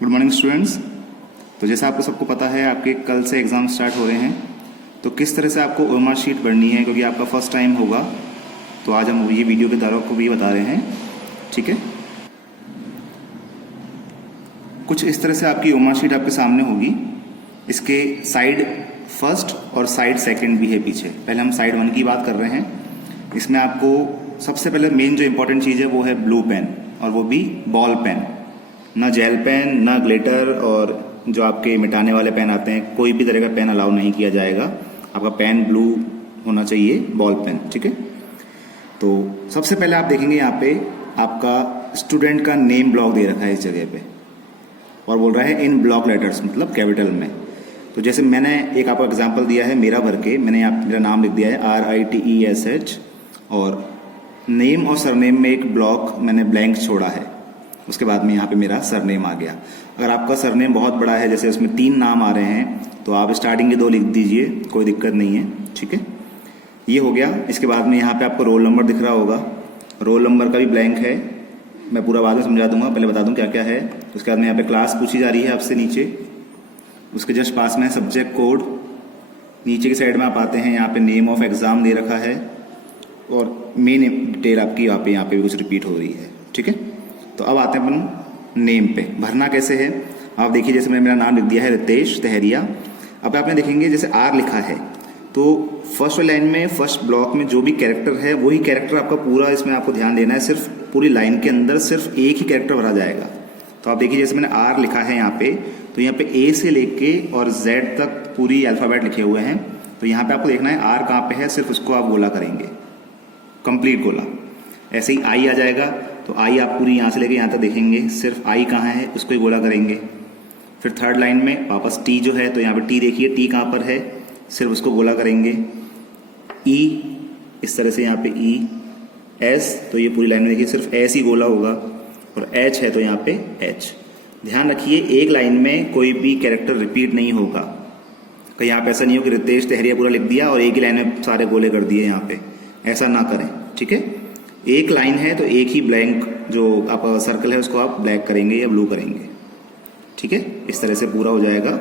Good morning students. तो जैसा आपको सबको पता है आपके कल से एग्ज़ाम स्टार्ट हो रहे हैं, तो किस तरह से आपको ओएमआर शीट बढ़नी है, क्योंकि आपका फर्स्ट टाइम होगा, तो आज हम ये वीडियो के द्वारा आपको भी बता रहे हैं। ठीक है, कुछ इस तरह से आपकी ओएमआर शीट आपके सामने होगी। इसके साइड फर्स्ट और साइड सेकंड भी है पीछे। पहले हम साइड 1 की बात कर रहे हैं। इसमें आपको सबसे पहले मेन जो इंपॉर्टेंट चीज़ है वो है ब्लू पेन, और वो भी बॉल पेन, ना जेल पेन, ना ग्लिटर, और जो आपके मिटाने वाले पेन आते हैं, कोई भी तरह का पेन अलाउ नहीं किया जाएगा। आपका पेन ब्लू होना चाहिए, बॉल पेन। ठीक है, तो सबसे पहले आप देखेंगे यहाँ पे आपका स्टूडेंट का नेम ब्लॉक दे रखा है इस जगह पे, और बोल रहा है इन ब्लॉक लेटर्स, मतलब कैपिटल में। तो जैसे मैंने एक आपको एग्जांपल दिया है मेरा भर के, मैंने यहाँ मेरा नाम लिख दिया है RITESH, और नेम और सरनेम में एक ब्लॉक मैंने ब्लैंक छोड़ा है। उसके बाद में यहाँ पे मेरा सरनेम आ गया। अगर आपका सरनेम बहुत बड़ा है, जैसे उसमें 3 नाम आ रहे हैं, तो आप स्टार्टिंग के 2 लिख दीजिए, कोई दिक्कत नहीं है। ठीक है, ये हो गया। इसके बाद में यहाँ पे आपको रोल नंबर दिख रहा होगा, रोल नंबर का भी ब्लैंक है। मैं पूरा बाद में समझा दूंगा, पहले बता दूं क्या क्या है। उसके बाद में यहाँ पे क्लास पूछी जा रही है आपसे नीचे, उसके जस्ट पास में है सब्जेक्ट कोड। नीचे की साइड में आप आते हैं, यहाँ पे नेम ऑफ एग्जाम दे रखा है, और मेन डिटेल आपकी यहाँ पे भी कुछ रिपीट हो रही है। ठीक है, तो अब आते हैं अपन नेम पे। भरना कैसे है आप देखिए, जैसे मैंने मेरा नाम लिख दिया है रितेश तहरिया। अब आपने देखेंगे जैसे R लिखा है, तो फर्स्ट वाली लाइन में, फर्स्ट ब्लॉक में जो भी कैरेक्टर है वही कैरेक्टर आपका पूरा, इसमें आपको ध्यान देना है। सिर्फ पूरी लाइन के अंदर सिर्फ एक ही कैरेक्टर भरा जाएगा। तो आप देखिए जैसे मैंने R लिखा है यहाँ पे, तो यहाँ पे A से लेके और Z तक पूरी अल्फ़ाबेट लिखे हुए हैं। तो यहाँ पे आपको देखना है R कहाँ पे है, सिर्फ उसको आप गोला करेंगे, कंप्लीट गोला। ऐसे ही I आ जाएगा, तो I आप पूरी यहाँ से लेके यहाँ तक देखेंगे, सिर्फ I कहाँ है उसको ही गोला करेंगे। फिर थर्ड लाइन में वापस T जो है, तो यहाँ पे T देखिए, T कहाँ पर है, सिर्फ उसको गोला करेंगे। E इस तरह से यहाँ पे E, S, तो ये पूरी लाइन में देखिए सिर्फ S ही गोला होगा, और H है तो यहाँ पे H। ध्यान रखिए एक लाइन में कोई भी कैरेक्टर रिपीट नहीं होगा। कहीं यहाँ पे ऐसा नहीं हो कि रितेश तहरिया पूरा लिख दिया और एक ही लाइन में सारे गोले कर दिए, यहाँ पे ऐसा ना करें। ठीक है, एक लाइन है तो एक ही ब्लैंक जो आपका सर्कल है उसको आप ब्लैक करेंगे या ब्लू करेंगे। ठीक है, इस तरह से पूरा हो जाएगा।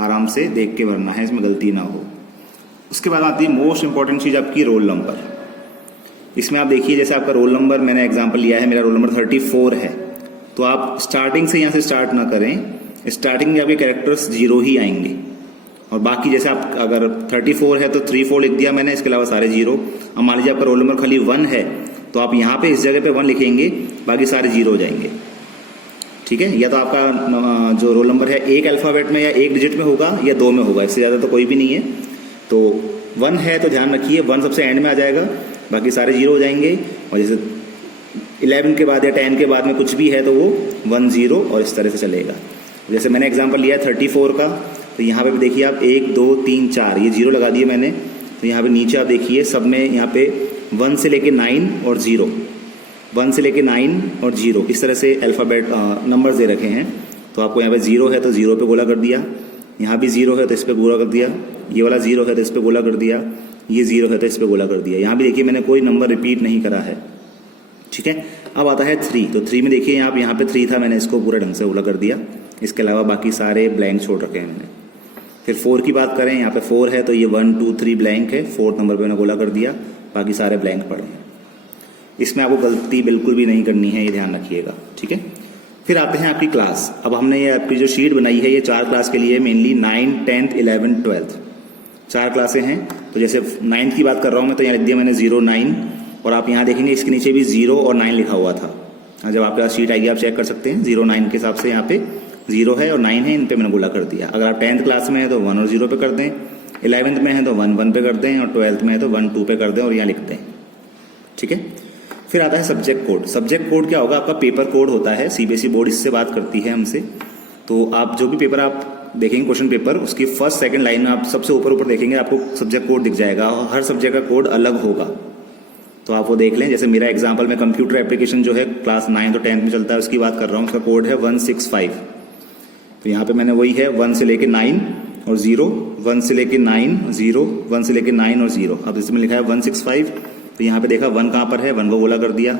आराम से देख के भरना है, इसमें गलती ना हो। उसके बाद आती है मोस्ट इंपॉर्टेंट चीज़, आपकी रोल नंबर। इसमें आप देखिए जैसे आपका रोल नंबर, मैंने एग्जाम्पल लिया है, मेरा रोल नंबर 34 है, तो आप स्टार्टिंग से यहाँ से स्टार्ट ना करें। स्टार्टिंग में आपके कैरेक्टर्स 0 ही आएंगे, और बाकी जैसे आप अगर 34 है तो 34 लिख दिया मैंने, इसके अलावा सारे 0। अब मान लीजिए आपका रोल नंबर खाली 1 है, तो आप यहाँ पे इस जगह पे 1 लिखेंगे, बाकी सारे 0 हो जाएंगे। ठीक है, या तो आपका जो रोल नंबर है एक अल्फ़ाबेट में या एक डिजिट में होगा, या 2 में होगा, इससे ज़्यादा तो कोई भी नहीं है। तो 1 है तो ध्यान रखिए 1 सबसे एंड में आ जाएगा, बाकी सारे 0 हो जाएंगे। और जैसे 11 के बाद या 10 के बाद में कुछ भी है तो वो 1 0 और इस तरह से चलेगा। जैसे मैंने एग्जाम्पल लिया है 34 का, तो यहाँ पे भी देखिए आप 1 2 3 4 ये 0 लगा दिए मैंने। तो यहाँ पे नीचे आप देखिए सब में यहाँ पे 1 से लेके 9 और 0, 1 से लेके 9 और 0, इस तरह से अल्फ़ाबेट नंबर्स दे रखे हैं। तो आपको यहाँ पे 0 है तो 0 पे गोला कर दिया, यहाँ भी 0 है तो इस पर गोला कर दिया, ये वाला 0 है तो इस पर गोला कर दिया, ये 0 है तो इस पर गोला कर दिया। यहाँ भी देखिए मैंने कोई नंबर रिपीट नहीं करा है। ठीक है, अब आता है 3। तो 3 में देखिए यहाँ पे 3 था, मैंने इसको पूरा ढंग से गोला कर दिया, इसके अलावा बाकी सारे ब्लैंक छोड़ रखे हैं मैंने। फिर 4 की बात करें, यहाँ पे 4 है तो ये 1 2 3 ब्लैंक है, 4th नंबर पे मैंने गोला कर दिया, बाकी सारे ब्लैंक पड़े हैं। इसमें आपको गलती बिल्कुल भी नहीं करनी है, ये ध्यान रखिएगा। ठीक है, फिर आते हैं आपकी क्लास। अब हमने ये आपकी जो शीट बनाई है ये 4 क्लास के लिए, मेनली 9, 10th, 11th, 12th 4 क्लासें हैं। तो जैसे 9th की बात कर रहा हूँ मैं, तो यहाँ लिख दिया मैंने 0 9, और आप यहाँ देखेंगे इसके नीचे भी 0 और 9 लिखा हुआ था। जब आपके पास शीट आएगी आप चेक कर सकते हैं, 0 9 के हिसाब से यहाँ पे 0 है और 9 है, इन पे मैंने गोला कर दिया। अगर आप 10th क्लास में है तो 1 और 0 पे कर दें, 11th में है तो 1 1 पे कर दें, और 12th में है तो 1 2 पे कर दें और यहाँ लिख दें। ठीक है, फिर आता है सब्जेक्ट कोड। सब्जेक्ट कोड क्या होगा, आपका पेपर कोड होता है। CBSE बोर्ड इससे बात करती है हमसे। तो आप जो भी पेपर आप देखेंगे क्वेश्चन पेपर, उसकी फर्स्ट सेकंड लाइन में आप सबसे ऊपर देखेंगे, आपको सब्जेक्ट कोड दिख जाएगा, और हर सब्जेक्ट का कोड अलग होगा। तो आप वो देख लें। जैसे मेरा एग्जाम्पल में कंप्यूटर एप्लीकेशन जो है क्लास 9 और 10th में चलता है, उसकी बात कर रहा हूँ, उसका कोड है 165। तो यहाँ पे मैंने वही है 1 से लेके 9 और 0, 1 से लेके 9 0, 1 से लेके 9 और 0। अब इसमें लिखा है 165, तो यहाँ पे देखा 1 कहाँ पर है, 1 को गोला कर दिया।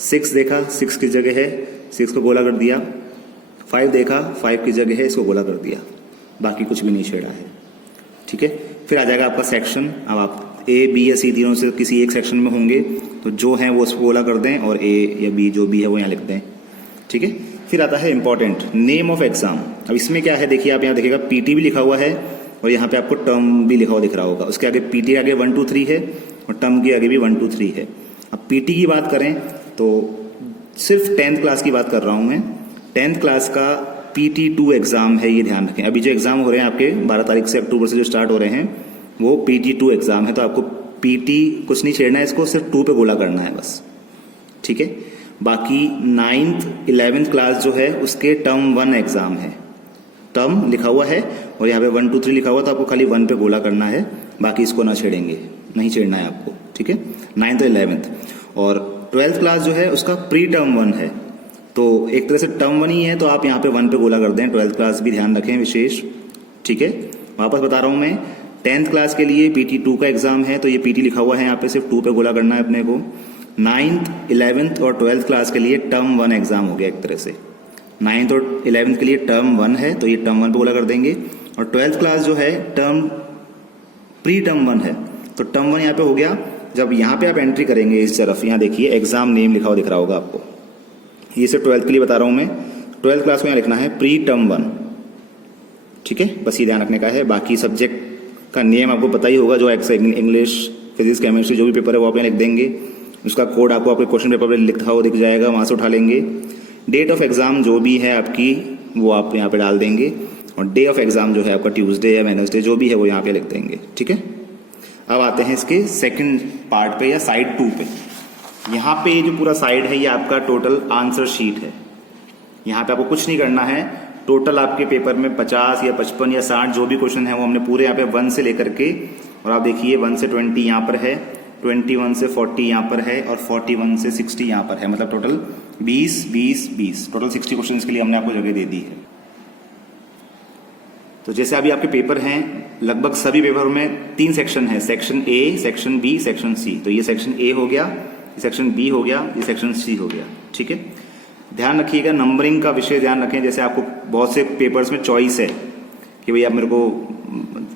6 देखा 6 किस जगह है, 6 को गोला कर दिया। 5 देखा, 5 की जगह है इसको गोला कर दिया, बाकी कुछ भी नहीं छेड़ा है। ठीक है, फिर आ जाएगा आपका सेक्शन। अब आप ए बी या सी तीनों से किसी एक सेक्शन में होंगे तो जो है वो उसको गोला कर दें और ए या बी जो भी है वो यहाँ लिख दें। ठीक है, फिर आता है इंपॉर्टेंट नेम ऑफ एग्जाम। अब इसमें क्या है देखिए, आप यहाँ देखिएगा पीटी भी लिखा हुआ है और यहाँ पे आपको टर्म भी लिखा हुआ दिख रहा होगा। उसके आगे पीटी के आगे 1 2 3 है और टर्म के आगे भी 1 2 3 है। अब पीटी की बात करें तो सिर्फ 10th क्लास की बात कर रहा हूँ मैं। 10th क्लास का PT2 एग्जाम है, ये ध्यान रखें। अभी जो एग्जाम हो रहे हैं आपके 12 तारीख से अक्टूबर से जो स्टार्ट हो रहे हैं वो PT2 एग्जाम है, तो आपको PT कुछ नहीं छेड़ना है, इसको सिर्फ 2 पे गोला करना है बस। ठीक है, बाकी 9th 11th क्लास जो है उसके टर्म 1 एग्जाम है। टर्म लिखा हुआ है और यहाँ पे 1 2 3 लिखा हुआ, तो आपको खाली 1 पे गोला करना है, बाकी इसको ना छेड़ेंगे, नहीं छेड़ना है आपको। ठीक है, 9th और 11th। और 12th क्लास जो है उसका प्री टर्म 1 है, तो एक तरह से टर्म 1 ही है, तो आप यहाँ पे 1 पे गोला कर दें। 12th क्लास भी ध्यान रखें विशेष। ठीक है, वापस बता रहा हूँ मैं, 10th क्लास के लिए PT2 का एग्जाम है, तो ये PT लिखा हुआ है यहाँ पे, सिर्फ 2 पे गोला करना है अपने को। 9th 11th और 12th क्लास के लिए टर्म 1 एग्जाम हो गया एक तरह से। 9th और 11th के लिए टर्म 1 है, तो ये टर्म 1 पे गोला कर देंगे। और 12th क्लास जो है टर्म प्री टर्म 1 है, तो टर्म 1 यहाँ पे हो गया। जब यहाँ पे आप एंट्री करेंगे इस तरफ, यहाँ देखिए एग्जाम नेम लिखा हुआ दिख रहा होगा आपको, ये सिर्फ 12th के लिए बता रहा हूँ मैं। 12th क्लास को यहाँ लिखना है प्री टर्म 1। ठीक है, बस ये ध्यान रखने का है। बाकी सब्जेक्ट का नेम आपको पता ही होगा, जो इंग्लिश फिजिक्स केमिस्ट्री जो भी पेपर है वो आप यहाँ लिख देंगे। उसका कोड आपको आपके क्वेश्चन पेपर पर लिखा हुआ दिख जाएगा, वहाँ से उठा लेंगे। डेट ऑफ एग्जाम जो भी है आपकी वो आप यहाँ पे डाल देंगे, और डे ऑफ एग्जाम जो है आपका ट्यूसडे या वेडनेसडे जो भी है वो यहाँ पे लिख देंगे। ठीक है, अब आते हैं इसके सेकंड पार्ट पे या साइड 2 पे। यहाँ पे ये जो पूरा साइड है ये आपका टोटल आंसर शीट है। यहाँ पे आपको कुछ नहीं करना है। टोटल आपके पेपर में 50 या 55 या 60 जो भी क्वेश्चन है वो हमने पूरे यहाँ पे 1 से लेकर के, और आप देखिए 1 से 20 यहाँ पर है, 21 से 40 यहाँ पर है, और 41 से 60 यहाँ पर है। मतलब टोटल 20 20 20 टोटल 60 क्वेश्चन के लिए हमने आपको जगह दे दी है। तो जैसे अभी आपके पेपर हैं, लगभग सभी पेपर में 3 सेक्शन है, section A, section B, section C. तो ये सेक्शन ए हो गया, ये सेक्शन बी हो गया, ये सेक्शन सी हो गया। ठीक है, ध्यान रखिएगा नंबरिंग का विषय ध्यान रखें। जैसे आपको बहुत से पेपर्स में चॉइस है कि भाई आप मेरे को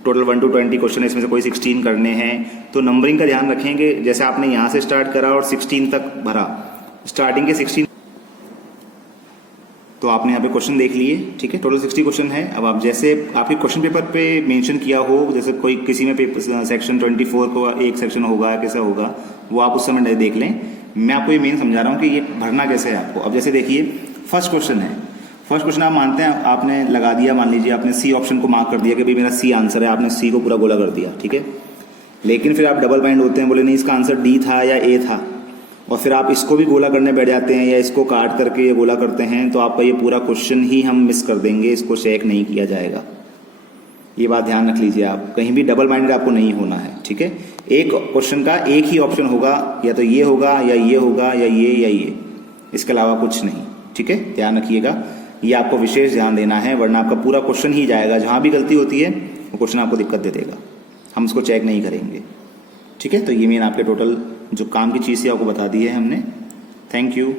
टोटल 1 to 20 क्वेश्चन है, इसमें से कोई 16 करने हैं, तो नंबरिंग का ध्यान रखेंगे। जैसे आपने यहाँ से स्टार्ट करा और 16 तक भरा, स्टार्टिंग के 16 तो आपने यहाँ पे क्वेश्चन देख लिए। ठीक है, टोटल 60 क्वेश्चन है। अब आप जैसे आपके क्वेश्चन पेपर पे मेंशन किया हो, जैसे कोई किसी में पेपर सेक्शन 24 को एक सेक्शन होगा, कैसा होगा वो आप उस समय देख लें। मैं आपको ये मेन समझा रहा हूँ कि ये भरना कैसे है आपको। अब जैसे देखिए फर्स्ट क्वेश्चन है, फर्स्ट क्वेश्चन आप मानते हैं आपने लगा दिया, मान लीजिए आपने सी ऑप्शन को मार्क कर दिया कि भाई मेरा सी आंसर है, आपने सी को पूरा गोला कर दिया। ठीक है, लेकिन फिर आप डबल माइंड होते हैं, बोले नहीं इसका आंसर डी था या ए था, और फिर आप इसको भी गोला करने बैठ जाते हैं या इसको काट करके ये गोला करते हैं, तो आपका ये पूरा क्वेश्चन ही हम मिस कर देंगे, इसको चेक नहीं किया जाएगा। ये बात ध्यान रख लीजिए, आप कहीं भी डबल माइंडेड आपको नहीं होना है। ठीक है, एक क्वेश्चन का एक ही ऑप्शन होगा, या तो ये होगा या ये होगा या ये, इसके अलावा कुछ नहीं। ठीक है, ध्यान रखिएगा, ये आपको विशेष ध्यान देना है, वरना आपका पूरा क्वेश्चन ही जाएगा। जहां भी गलती होती है वो क्वेश्चन आपको दिक्कत दे देगा, हम इसको चेक नहीं करेंगे। ठीक है, तो ये मेन आपके टोटल जो काम की चीज़ थी आपको बता दी है हमने। Thank you.